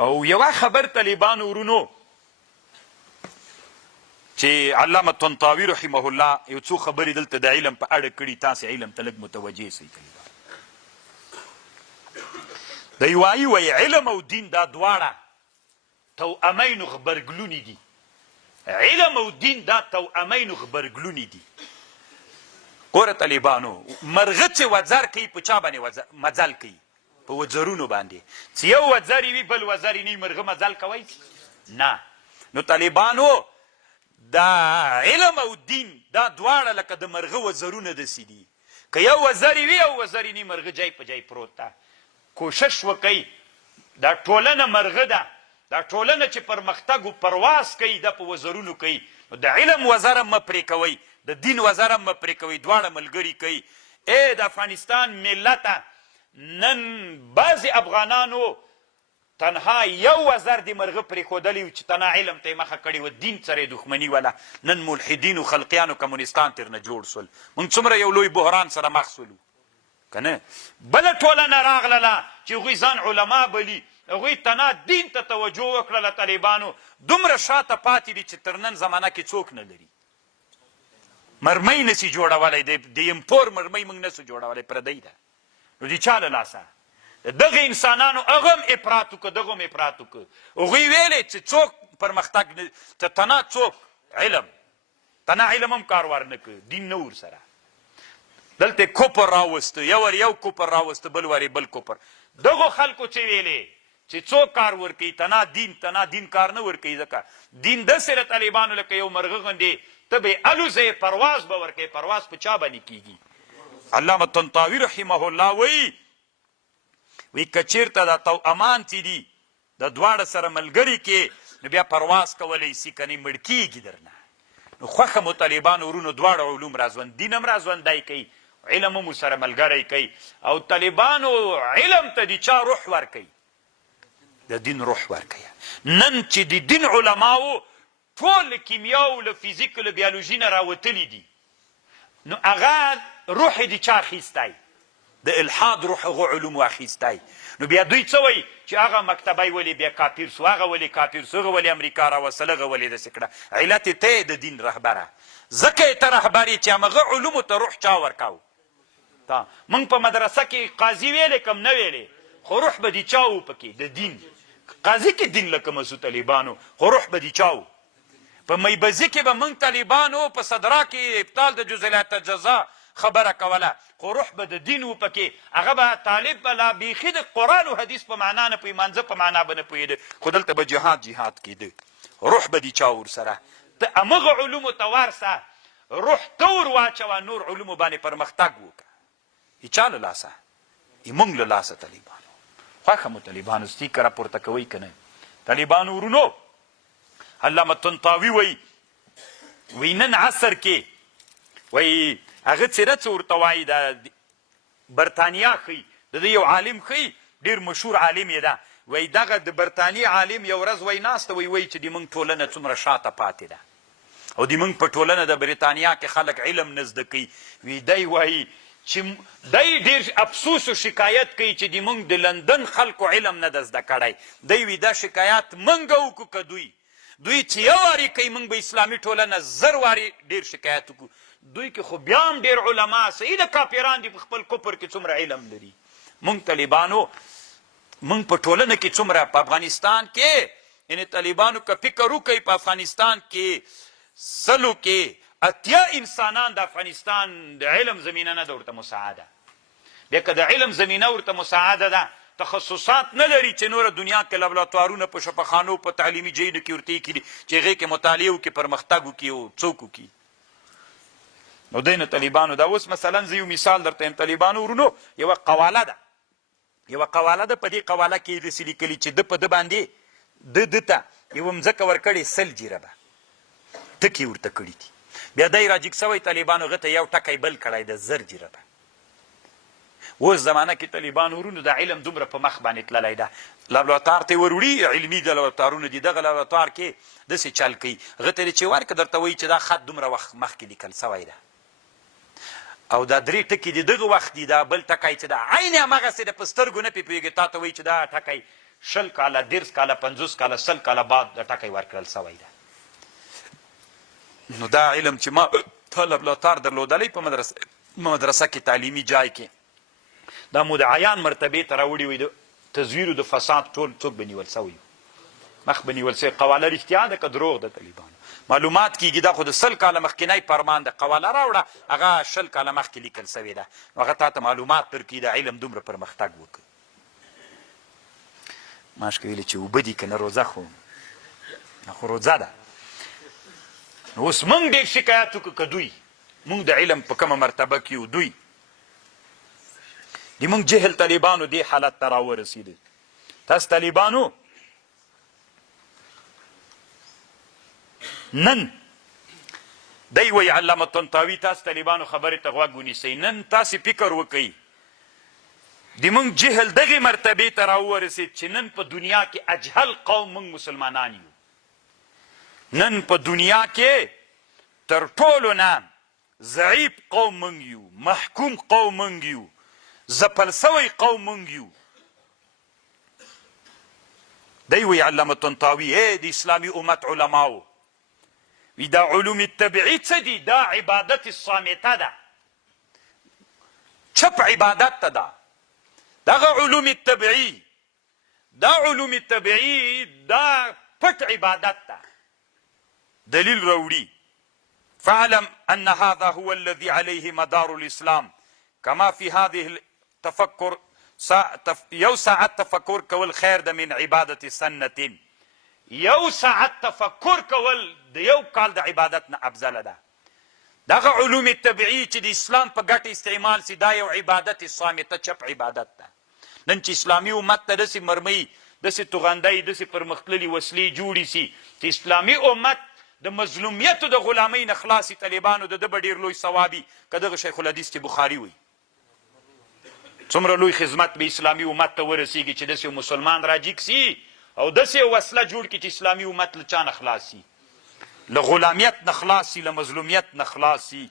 او یو خبر طالبان ورونو چې علامه طنطاوی رحمه الله یو څو خبرې دلته د علم په اړه کړي تاسو علم ته لږ متوجه سئ طالبان د یوایي وی علم او دین دا دواړه توامین خبرګلونی دي. علم او دین دا توامین خبرګلونی دي. ګوره طالبانو مرغه چې وزر کوي په چا باندې مزل کوي په وزرونو باندې. چې یو وزر وي بل وزر نه مرغه مزل کوي نه. نو طالبانو دا علم او دین دا دواړه لکه د مرغه وزرونه د سیدي که یو وزر وي او وزر نه مرغه جای په جای پروت ده. کوشش وکي دا ټولنه مرغه ده. دا ټولنه چې پرمختګ او پرواز کوي د په وزرونو کوي. نو د علم وزره م پرې کوي د دین وزره م پرې کوي دواړه ملګری کوي اے د افغانستان ملت نن بعضی افغانانو تنها یو وزر دی مرغه پرې خودلی چې تنا علم ته مخه کړی و دین سره دښمنی ولا نن ملحدین او خلقیان او کمونستان تر نه جوړ سول. مونږ څومره یو لوی بحران سره مخ سولو؟ کنه بل ټولنه راغله چې غوی ځان علما بلی غوی تنا دین ته توجه وکړه طالبانو. دومره شاته پاتې دي چې ترنن زمانہ کې څوک نه لري. مرمۍ نسی جوړولای د امپور مرمۍ موږ نسو جوړولای پردی ده نو دي چاله لاسه؟ دغه انسانانو اغم افراط وک دغه افراط وک غوی ویلې چې څوک پرمختګ ته تنا څوک علم. تنا علم هم کار ورنک دین نور سره. دلته کوپر راوست یو ور یو کوپر راوست بل ور بل کوپر دغه خلکو چې ویلې چې څوک کار ورکی تنا دین تنا دین کار نه ورکی ځکه دین د سره طالبانو لکه یو مرغه غندي ته به الوزه پرواز به ورکی پرواز په چا باندې کیږي علامه طنطاوی رحمه الله وی وی کچیرته د تو امان تی دي د دواړه سره ملګری کې نو بیا پرواز کولای سی کني مړکیږي درنه. نو خوخه مطالبان ورونو دواړه علوم رازوند دینم رازوندای کوي علم مو سره ملګری کوي او طالبانو علم ته دي چا روح ور کوي د دین روح ور کوي نن چې د دین علماو ټول کیمیا او له فزیک او بیولوژي نه راوتلی دي. نو هغه روح دي چا خيستای د الحاد روح غو علوم واخیستای نو بیا دوی څه وای چې هغه مکتبای ولی بیا کافر سو هغه ولی کافر سو هغه ولی امریکا را وسلغه ولی د سکړه علت ته د دین رهبره. زکه ته رهبری چې هغه علوم ته روح چا ورکاو؟ تا مونږ په مدرسه کې قاضي ویلې کم نه ویلې. خو روح به دي چاو پکې د دین. قاضي کې دین لکه مسو طالبانو. خو روح به دي چاو. په میبزي کې به مونږ طالبانو په صدرا کې ابطال د جزئیات جزا خبره کوله. خو روح به د دین و پکې. هغه به طالب بلا بیخي د قرآن او حدیث په معنا نه پوي منځه په معنا به نه پوهېده. خو دلته به جهاد جهاد کېده. روح به دي چا ورسره ته همغه علومو ته ورسه روح ته ور واچوه نور علومو باندې پرمختګ وکړه. ای چا له لاسه؟ ای مونږ له لاسه طالبانو. خوښه مو طالبانو ستیکه راپورته کوئ که نه؟ طالبانو ورونو. علامه طنطاوي وایي وی نن عصر کې وایي هغه څیره څه ورته وایي د برتانیا ښي د یو عالم ښي ډیر مشهور عالم یې ده وای دغه د برتانیې عالم یو ورځ وای ناسته وای وای چې د موږ ټولنه څومره شاته پاتې ده. او د موږ په ټولنه د بریتانیا کې خلک علم نه زده کوي. وی دی وای چې دی ډیر افسوس او شکایت کوي چې د موږ د لندن خلکو علم نه د زده کړی. دی وی دا شکایت منګه وکړو که دوی؟ دوی چې یو واري کوي موږ به اسلامي ټولنه زر واري ډیر شکایت وکړو دوی کې خو بیا هم ډیر علما سید کافران دي په خپل کفر کې څومره علم لري. مونږ طالبانو مونږ په ټولنه کې څومره په افغانستان کې یعنی طالبانو که فکر وکړي په افغانستان کې سلو کې اتیا انسانان د افغانستان د علم زمینه نه ورته مساعده. بیا که د علم زمینه ورته مساعده ده. تخصصات نه لري چې نور دنیا کې لابراتوارونه په شفاخانو په تعلیمي ځایونو کې ورته کړي چې هغې کې مطالعه وکړي پرمختګ وکړي او څوک وکړي نو دین طالبانو دا اوس مثلا زه یو مثال درته طالبانو ورونو یو قواله ده. یو قواله ده په دې قواله کې د سلی کلی چې د په د باندې د دته یو مزکه ورکړي سل جیربه ټکی ورته کړی دي. بیا دای راجیک سوی طالبانو غته یو ټکی بل کړای د زر جیربه اوس زمانہ کې طالبان ورونو د علم دومره په مخ باندې تللی ده. لابراتوار ته وروړي علمي د لابراتوارونو دي. دغه لابراتوار کې داسې چل کوي. غته چې ورکه درته وایي چې دا خط دومره وخت مخکې لیکل سوی ده او دا درې ټکي دي دغه وخت دي دا بل ټکی چې دا عین همغسې د په سترګو نه پې پوهېږي. تا ته وایي چې دا ټکی شل کاله دیرس کاله پنځوس کاله سل کاله بعد د ټکی ورکړل سوی ده. نو دا علم چې ما طلب لاتار درلودلی په مدرسه مدرسه کې تعلیمی جای کې. دا مدعیان مرتبه ته راوړي وي د تزویر د فساد ټول څوک بنیول سوی مخ بنیول سوی قواله رښتیا ده که دروغ ده طالبان معلومات کیږي دا خو د سل کاله مخکینی فرمان د قواله راوړه هغه شل کاله مخکې لیکل سوی ده. هغه تا ته معلومات درکړي د علم دومره پرمختګ وکړي ماشک ویلې چې اوبه دي که نه روزه خو خو روزه ده. نو اوس موږ ډېر شکایت وکړو که دوی. موږ د علم په کومه مرتبه کې یو دوی. د موږ جهل طالبانو دې حالت ته راورسېدل. تاسو طالبانو نن. دی وی علامه طنطاوي تاسو طالبانو خبرې ته غوږ ونیسئ. نن تاسو فکر وکئ. د موږ جهل دغه مرتبه ته راورسېد چې نن په دنیا کې اجهل قوم موږ مسلمانان یو. نن په دنیا کې تر ټولو نه ضعیف قوم موږ یو محکوم قوم موږ یو زپل سوی قوم موږ یو. دی وی علامه طنطاوي د اسلامي امت علماو دا علوم التبعی څه دا عبادت الصامتة ده چپ عبادت ده دغه علوم التبعی دا علوم التبعی دا پټ عبادت ده دلیل راوړي. فاعلم أن هذا هو الذي عليه مدار الإسلام. كما في هذه التفكر یو ساعت تفکر کول خیر ده من عبادت سنه یو ساعت تفکر کول د یو کال د عبادت نه افضل ده. دغه علوم طبيعي چې د اسلام په ګټه استعمال سي دا یو عبادت صامته چپ عبادت ده. نن چې اسلامي امت ته داسې مرمۍ داسې توغندۍ داسې پرمختللي وسلې جوړې سي چې اسلامي امت د مظلومیت د غلامۍ نه خلاصي طالبانو د ده به ډېر لوی ثوابي که دغه شیخ الحدیث چې بخاري وي څومره لوی خدمت به اسلامي امت ته ورسیږي چې داسې مسلمان راجیک سي او داسې وسله جوړ کړي چې اسلامي امت له چا نه خلاصي له غلامیت نه خلاصي له مظلومیت نه خلاصي